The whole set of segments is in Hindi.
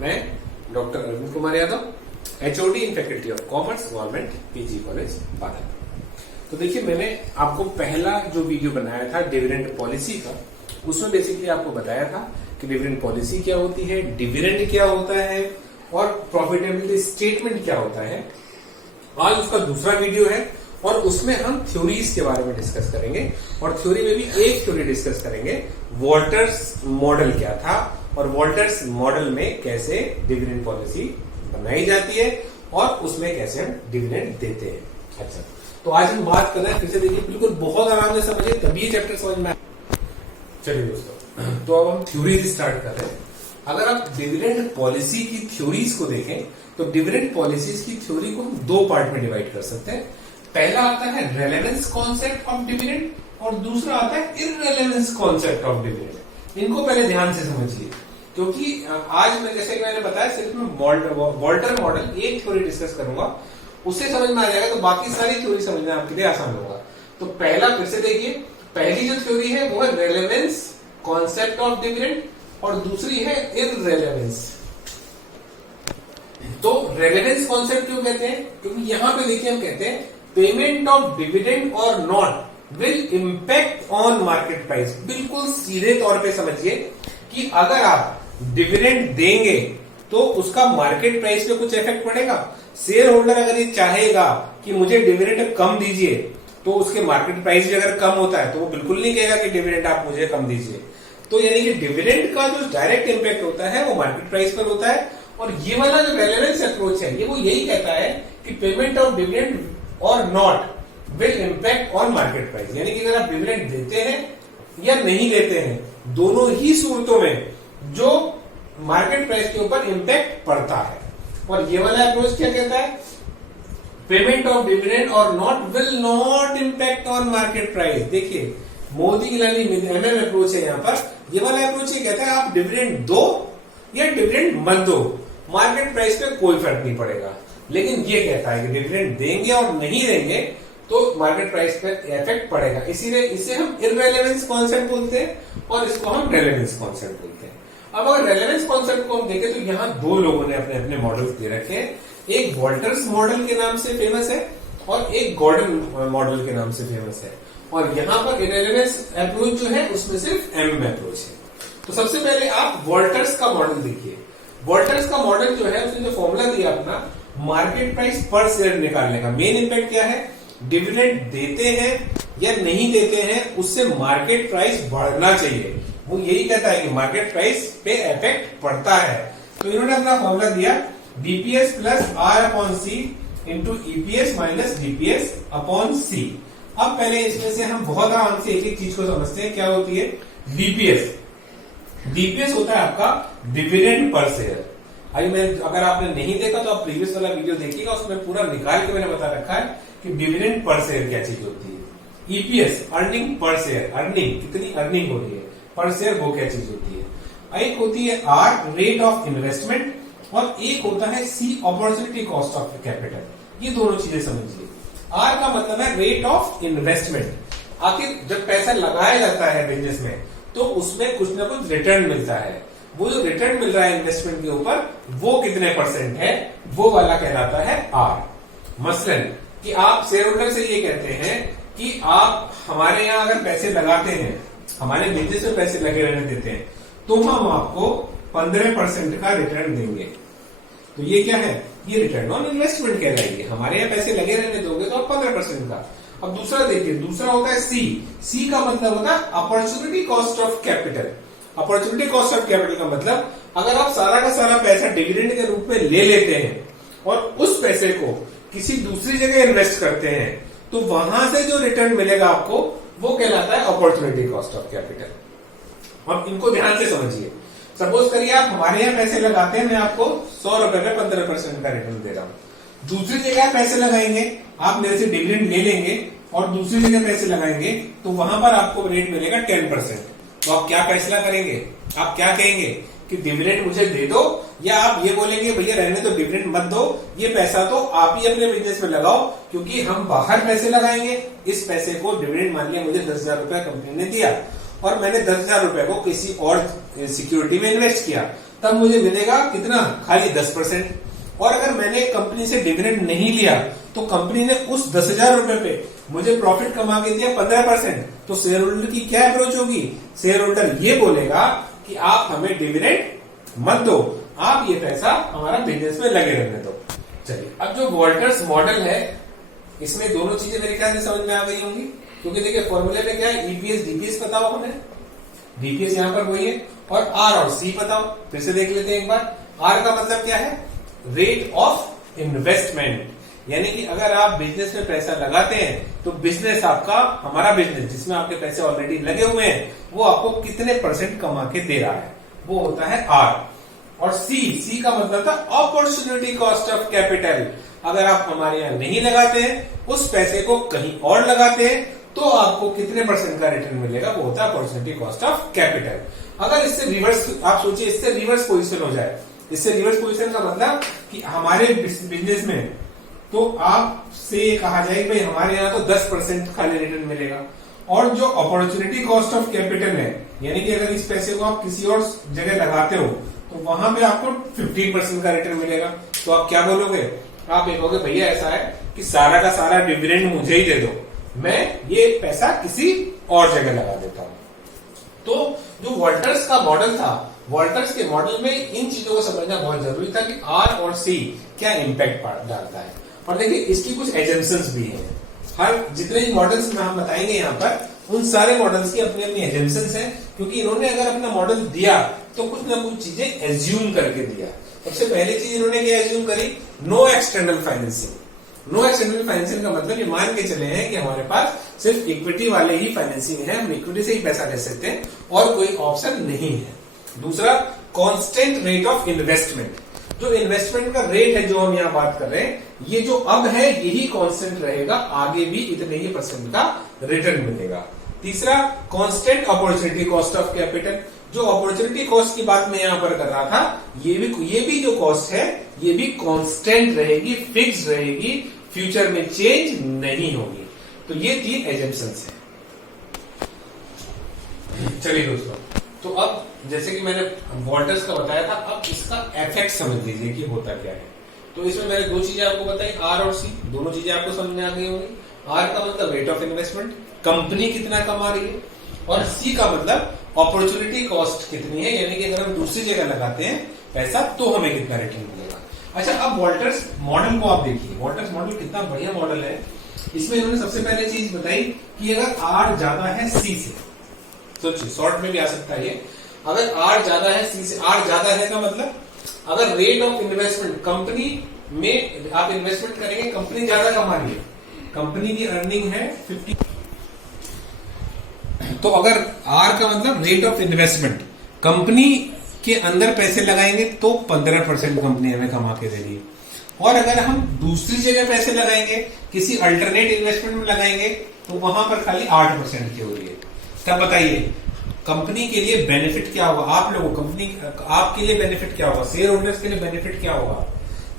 मैं doctor Arvind Kumar Yadav, HOD in faculty of commerce, government PG college Badal. तो देखिए, मैंने आपको पहला जो वीडियो बनाया था डिविडेंड पॉलिसी का, उसमें बेसिकली आपको बताया था कि डिविडेंड पॉलिसी क्या होती है, डिविडेंड क्या होता है और प्रॉफिटेबिलिटी स्टेटमेंट क्या होता है। आज उसका दूसरा वीडियो है और उसमें हम थ्योरीज के बारे में डिस्कस करेंगे और थ्योरी में भी एक थ्योरी डिस्कस करेंगे, वॉल्टर्स मॉडल क्या था और वॉल्टर्स मॉडल में कैसे डिविडेंड पॉलिसी बनाई जाती है और उसमें कैसे हम डिविडेंड देते हैं। अच्छा, तो आज हम बात कर रहे हैं, फिर से देखिए, बिल्कुल बहुत आराम से समझिए तभी ये चैप्टर समझ में आए। चलिए दोस्तों, तो अब हम थ्योरीज स्टार्ट कर रहे हैं। अगर आप डिविडेंड पॉलिसी की थ्योरीज को देखें तो डिविडेंड पॉलिसीज की थ्योरी को हम दो पार्ट में डिवाइड कर सकते हैं। पहला आता है रेलेवेंस कॉन्सेप्ट ऑफ डिविडेंड और दूसरा आता है इररेलेवेंस कॉन्सेप्ट ऑफ डिविडेंड। इनको पहले ध्यान से समझिए, क्योंकि आज मैं जैसे मैंने बताया सिर्फ मैं वॉल्टर मॉडल एक थ्योरी डिस्कस करूंगा, उससे समझ में आ जाएगा तो बाकी सारी थ्योरी समझना आपके लिए आसान होगा। तो पहला फिर से देखिए, पहली जो थ्योरी है वो है रेलेवेंस कॉन्सेप्ट ऑफ डिविडेंड और दूसरी है इररेलेवेंस। तो रेलेवेंस कॉन्सेप्ट क्यों कहते हैं? क्योंकि यहां पे देखिए हम कहते हैं पेमेंट ऑफ डिविडेंड और not will impact on market price. बिल्कुल सीधे तौर पे समझिए कि अगर आप डिविडेंड देंगे तो उसका मार्केट प्राइस पे कुछ इफेक्ट पड़ेगा। शेयर होल्डर अगर ये चाहेगा कि मुझे डिविडेंड कम दीजिए तो उसके मार्केट प्राइस भी अगर कम होता है तो वो बिल्कुल नहीं कहेगा कि डिविडेंड आप मुझे कम दीजिए। तो यानी कि डिविडेंड का जो डायरेक्ट इंपैक्ट होता है वो मार्केट प्राइस पर होता है। और ये वाला जो रेलेवेंस अप्रोच है ये वो यही कहता है कि पेमेंट ऑफ डिविडेंड और not will impact on market price. यानी कि अगर आप डिविडेंड देते हैं या नहीं देते हैं, दोनों ही सूरतों में जो मार्केट प्राइस के ऊपर इंपैक्ट पड़ता है। और ये वाला अप्रोच क्या कहता है? पेमेंट ऑफ डिविडेंड और not will not impact on market price. देखिए, मोदी गिलानी एमएम अप्रोच है यहाँ पर। ये वाला अप्रोच ये कहता है आप डिविडेंड दो या डिविडेंड मत दो, मार्केट प्राइस पे कोई फर्क नहीं पड़ेगा। लेकिन ये कहता है कि डिविडेंड देंगे और नहीं देंगे तो मार्केट प्राइस पे इफेक्ट पड़ेगा। इसीलिए इसे हम इररेलेवेंस कॉन्सेप्ट बोलते हैं और इसको हम रेलेवेंस कॉन्सेप्ट बोलते हैं। अब अगर रेलेवेंस कॉन्सेप्ट को हम देखें तो यहाँ दो लोगों ने अपने अपने मॉडल्स दे रखे हैं। एक वॉल्टर्स मॉडल के नाम से फेमस है और एक गॉर्डन मॉडल के नाम से फेमस है। और यहाँ पर इररेलेवेंस अप्रोच जो है उसमें सिर्फ एमएम अप्रोच है। तो सबसे पहले आप वॉल्टर्स का मॉडल देखिए। वॉल्टर्स का मॉडल जो है उसने जो फॉर्मूला दिया अपना, मार्केट प्राइस पर शेयर निकालने का मेन इंपैक्ट क्या है? डिविडेंड देते हैं या नहीं देते हैं उससे मार्केट प्राइस बढ़ना चाहिए। वो यही कहता है कि मार्केट प्राइस पे इफेक्ट पड़ता है। तो इन्होंने अपना फॉर्मूला दिया DPS plus R upon C into EPS minus DPS upon C. अब पहले इसमें से हम बहुत आराम से एक एक चीज को समझते हैं। क्या होती है डीपीएस? डीपीएस होता है आपका डिविडेंड पर शेयर। अभी मैं अगर आपने नहीं देखा तो आप प्रीवियस वाला वीडियो देखिएगा, उसमें पूरा निकाल के मैंने बता रखा है कि डिविडेंड पर शेयर क्या चीज होती है। EPS earning per share, earning कितनी अर्निंग हो रही है पर शेयर, वो क्या चीज होती है। एक होती है आर रेट ऑफ इन्वेस्टमेंट और एक होता है सी अपॉर्चुनिटी कॉस्ट ऑफ कैपिटल। ये दोनों चीजें समझिए। आर का मतलब है रेट ऑफ इन्वेस्टमेंट। आखिर जब पैसा लगाया जाता है बिजनेस में तो उसमें कुछ ना कुछ रिटर्न मिलता है। वो जो रिटर्न मिल रहा है इन्वेस्टमेंट के ऊपर वो कितने परसेंट है, वो वाला कहलाता है आर। मसलन कि आप शेयर होल्डर से ये कहते हैं कि आप हमारे यहाँ अगर पैसे लगाते हैं, हमारे बिजनेस में पैसे लगे रहने देते हैं तो हम आपको 15% का रिटर्न देंगे। तो ये क्या है? ये रिटर्न ऑन इन्वेस्टमेंट कहलाएगी। हमारे यहाँ पैसे लगे रहने दोगे तो आप 15% का। अब दूसरा देखिए, दूसरा होता है सी। सी का मतलब होता है opportunity cost of capital. Opportunity cost of capital का मतलब अगर आप सारा का सारा पैसा डिविडेंड के रूप में ले लेते हैं और उस पैसे को किसी दूसरी जगह इन्वेस्ट करते हैं तो वहां से जो रिटर्न मिलेगा आपको वो कहलाता है अपॉर्चुनिटी कॉस्ट ऑफ कैपिटल। अब इनको ध्यान से समझिए। सपोज करिए आप हमारे यहाँ पैसे लगाते हैं, मैं आपको 100 रुपए में 15% का रिटर्न दे रहा हूं। दूसरी जगह पैसे लगाएंगे, आप मेरे से डिविडेंड ले लेंगे और दूसरी जगह पैसे लगाएंगे तो वहां पर आपको रेट मिलेगा 10%। तो आप क्या फैसला करेंगे? आप क्या कहेंगे कि डिविडेंड मुझे दे दो, या आप ये बोलेंगे भैया रहने तो डिविडेंड मत दो, ये पैसा तो आप ही अपने बिजनेस में लगाओ क्योंकि हम बाहर पैसे लगाएंगे। इस पैसे को डिविडेंड मान लिया मुझे 10,000 रुपया कंपनी ने दिया और मैंने 10,000 रुपए को किसी और सिक्योरिटी में इन्वेस्ट किया तब मुझे मिलेगा कितना, खाली 10%। और अगर मैंने कंपनी से डिविडेंड नहीं लिया तो कंपनी ने उस 10,000 रुपए पे मुझे प्रॉफिट कमा के दिया 15%, तो शेयर होल्डर की क्या अप्रोच होगी, शेयर होल्डर ये बोलेगा कि आप हमें डिविडेंड मत दो, आप ये पैसा हमारा बिजनेस में लगे रहने दो। चलिए, अब जो वॉल्टर्स मॉडल है इसमें दोनों चीजें मेरे ख्याल से समझ में आ गई होंगी, क्योंकि देखिए फॉर्मूले में क्या है, ईपीएस डीपीएस पता हो हमें, डीपीएस यहां पर वही है, और आर और सी पता हो। फिर से देख लेते हैं एक बार। आर का मतलब क्या है, रेट ऑफ इन्वेस्टमेंट, यानी कि अगर आप बिजनेस में पैसा लगाते हैं तो बिजनेस आपका, हमारा बिजनेस जिसमें आपके पैसे ऑलरेडी लगे हुए हैं, वो आपको कितने % कमा के दे रहा है, वो होता है आर। और सी का मतलब था अपॉर्चुनिटी कॉस्ट ऑफ कैपिटल, अगर आप हमारे यहां नहीं लगाते हैं, उस पैसे को कहीं और लगाते हैं, तो आपको कितने % का रिटर्न मिलेगा, वो होता है अपॉर्चुनिटी कॉस्ट ऑफ कैपिटल। अगर इससे रिवर्स, आप सोचिए इससे रिवर्स पोजीशन हो जाए, इससे रिवर्स पोजीशन का मतलब कि हमारे बिजनेस में तो आपसे कहा जाए कि भाई हमारे यहाँ तो 10% खाली रिटर्न मिलेगा, और जो अपॉर्चुनिटी कॉस्ट ऑफ कैपिटल है, यानी कि अगर इस पैसे को आप किसी और जगह लगाते हो तो वहां पे आपको 15% का रिटर्न मिलेगा। तो आप क्या बोलोगे, आप ये कहोगे भैया ऐसा है कि सारा का सारा डिविडेंड मुझे ही दे दो, मैं ये पैसा किसी और जगह लगा देता हूं। तो जो वॉल्टर्स का मॉडल था, वॉल्टर्स के मॉडल में इन चीजों को समझना बहुत जरूरी था कि आर और सी क्या इंपैक्ट डालता है। और देखिए इसकी कुछ एजम्पशंस भी हैं, हर जितने भी मॉडल्स में हम बताएंगे यहाँ पर, उन सारे मॉडल्स की अपनी अपनी एजम्पशंस हैं, क्योंकि इन्होंने अगर अपना मॉडल दिया तो कुछ ना कुछ चीजें एज्यूम करके दिया। सबसे पहली चीज इन्होंने क्या एज्यूम करी, no external financing. No external financing का मतलब ये मान के चले हैं कि हमारे पास सिर्फ इक्विटी वाले ही फाइनेंसिंग है, हम इक्विटी से ही पैसा ले सकते हैं और कोई ऑप्शन नहीं है। दूसरा, कांस्टेंट रेट ऑफ इन्वेस्टमेंट, जो इन्वेस्टमेंट का रेट है जो हम यहाँ बात कर रहे हैं, ये जो अब है यही कांस्टेंट रहेगा, आगे भी इतने ही % का रिटर्न मिलेगा। तीसरा, constant opportunity cost of capital, जो अपॉर्चुनिटी कॉस्ट की बात मैं यहां पर कर रहा था, ये भी जो कॉस्ट है ये भी कांस्टेंट रहेगी, फिक्स रहेगी, फ्यूचर में चेंज नहीं होगी। तो ये 3 एजम्पशंस है। चलिए दोस्तों, तो अब जैसे कि मैंने वॉल्टर्स का बताया था, अब इसका इफेक्ट समझ लीजिए कि होता क्या है। तो इसमें मैंने 2 चीजें आपको बताई, आर और सी, दोनों चीजें आपको समझ में आ गई होंगी। आर का मतलब रेट ऑफ इन्वेस्टमेंट, कंपनी कितना कमा रही है, और सी का मतलब अपॉर्चुनिटी कॉस्ट कितनी है, यानी कि अगर हम दूसरी जगह लगाते हैं पैसा तो हमें कितना रिटर्न मिलेगा। अच्छा, अब वॉल्टर्स मॉडल को आप देखिए, वॉल्टर्स मॉडल कितना बढ़िया मॉडल है। इसमें इन्होंने सबसे पहले चीज बताई कि अगर आर ज्यादा है सी से, सोचिए शॉर्ट में भी आ सकता है ये, अगर आर ज्यादा है सी से, आर ज्यादा है का मतलब अगर रेट ऑफ इन्वेस्टमेंट, कंपनी में आप इन्वेस्टमेंट करेंगे, कंपनी ज्यादा कमा रही है, कंपनी की अर्निंग है 50, तो अगर आर का मतलब रेट ऑफ इन्वेस्टमेंट, कंपनी के अंदर पैसे लगाएंगे तो 15% कंपनी हमें कमा के दे रही है, और अगर हम दूसरी जगह पैसे लगाएंगे, किसी अल्टरनेट इन्वेस्टमेंट में लगाएंगे, तो वहां पर खाली 8% की हो रही है। तब बताइए कंपनी के लिए बेनिफिट क्या होगा, आप लोगों, कंपनी आपके लिए बेनिफिट क्या होगा, शेयर होल्डर्स के लिए बेनिफिट क्या होगा।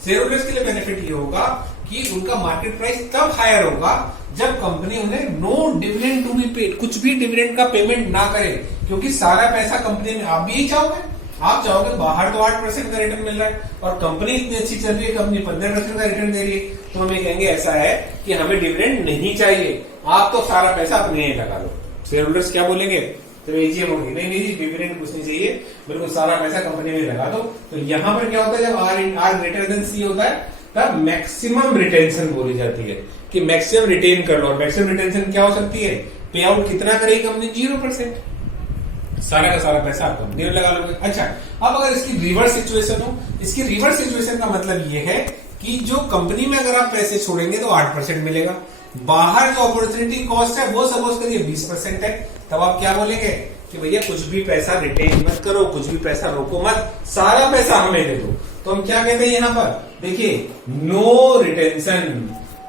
शेयर होल्डर्स के लिए बेनिफिट ये होगा कि उनका मार्केट प्राइस तब हायर होगा जब कंपनी उन्हें no dividend to be paid, कुछ भी डिविडेंड का पेमेंट ना करे, क्योंकि सारा पैसा कंपनी में, आप भी यही चाहोगे, आप चाहोगे बाहर तो 8% का रिटर्न मिल रहा है और कंपनी इतनी अच्छी चल रही है, कंपनी 15% का रिटर्न दे रही है, तो हमें कहेंगे ऐसा है कि हमें डिविडेंड नहीं चाहिए, आप तो सारा पैसा अपने ही लगा लो। शेयर होल्डर्स क्या बोलेंगे, तो एजीएम होगी, नहीं डिविडेंड कुछ नहीं चाहिए, बिल्कुल सारा पैसा कंपनी में लगा दो। तो यहां पर क्या होता है, जब आर ग्रेटर देन सी होता है तब मैक्सिमम रिटेंशन बोली जाती है कि मैक्सिमम रिटेन कर लो, और मैक्सिमम रिटेंशन क्या हो सकती है, पे आउट कितना करेगी कंपनी, 0%, सारा का सारा पैसा आप कंपनी में लगा लोगे। अच्छा, अब अगर इसकी रिवर्स सिचुएशन हो, इसकी रिवर्स सिचुएशन का मतलब ये है कि जो कंपनी में अगर आप पैसे छोड़ेंगे तो 8% मिलेगा, बाहर जो अपॉर्चुनिटी कॉस्ट है वो सपोज करिए 20% है, तब आप क्या बोलेंगे कि भैया कुछ भी पैसा रिटेन मत करो, कुछ भी पैसा रोको मत, सारा पैसा हमें दे दो। तो हम क्या कहते हैं यहां पर, देखिए नो रिटेंशन,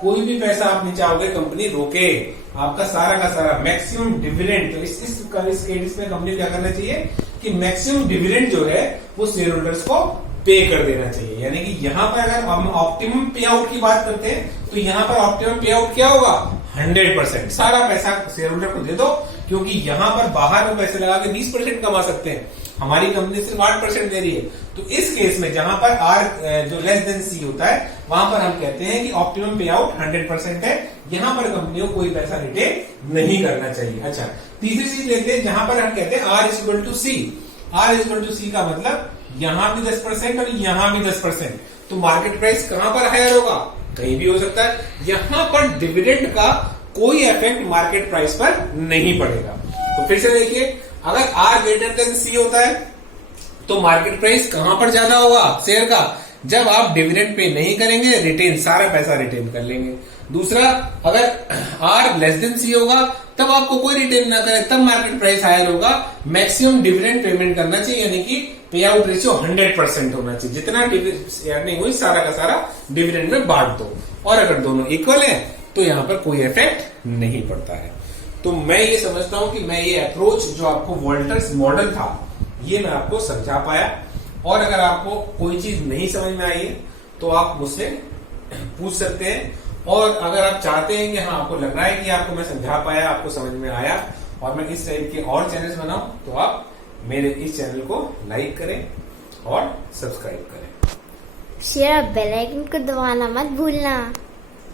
कोई भी पैसा आप नहीं चाहोगे कंपनी रोके, आपका सारा का सारा मैक्सिमम डिविडेंड। तो इस केस में कंपनी क्या करना चाहिए कि मैक्सिमम डिविडेंड जो है वो शेयर होल्डर्स को पे कर देना चाहिए। यानी कि यहाँ पर अगर हम ऑप्टिमम पे आउट की बात करते हैं तो यहाँ पर ऑप्टिमम पे आउट क्या होगा, 100%, सारा पैसा शेयर होल्डर को दे दो, क्योंकि यहाँ पर बाहर में पैसे लगा के 20% कमा सकते हैं हमारी कंपनी सिर्फ 8% दे रही है। तो इस केस में जहां पर आर जो लेस देन सी होता है, वहां पर हम कहते हैं कि ऑप्टिमम पे आउट 100% है, यहां पर कंपनी को कोई पैसा रिटेन नहीं करना चाहिए। अच्छा, तीसरी चीज लेते हैं जहां पर हम कहते हैं R is equal to C. R is equal to C का मतलब यहां भी 10% और यहां भी 10%। तो मार्केट प्राइस कहां पर हायर होगा? कहीं भी हो सकता है। यहां पर डिविडेंड का कोई इफेक्ट मार्केट प्राइस पर नहीं पड़ेगा। तो फिर से देखिए, अगर आर ग्रेटर देन सी होता है तो मार्केट प्राइस कहां पर ज्यादा होगा शेयर का? जब आप डिविडेंड पे नहीं करेंगे, रिटेन सारा पैसा रिटेन कर लेंगे। दूसरा, अगर आर लेस देन सी होगा तब आपको कोई रिटेन ना करे, तब मार्केट प्राइस हायर होगा। मैक्सिमम डिविडेंड पेमेंट करना चाहिए, यानी कि पे आउट रेशियो 100% होना चाहिए। जितना अर्निंग हुई सारा का सारा डिविडेंड में बांट दो। और अगर दोनों इक्वल है तो यहां पर कोई इफेक्ट नहीं पड़ता है। तो मैं ये समझता हूं कि मैं ये अप्रोच जो आपको वॉल्टर्स मॉडल था, ये मैं आपको समझा पाया। और अगर आपको कोई चीज नहीं समझ में आई है तो आप मुझसे पूछ सकते हैं। और अगर आप चाहते हैं कि हाँ, आपको लग रहा है कि आपको मैं समझा पाया, आपको समझ में आया और मैं इस टाइप के और चैनल्स बनाऊं, तो आप मेरे इस चैनल को लाइक करें और सब्सक्राइब करें। शेयर बेल आइकन को दबाना मत भूलना।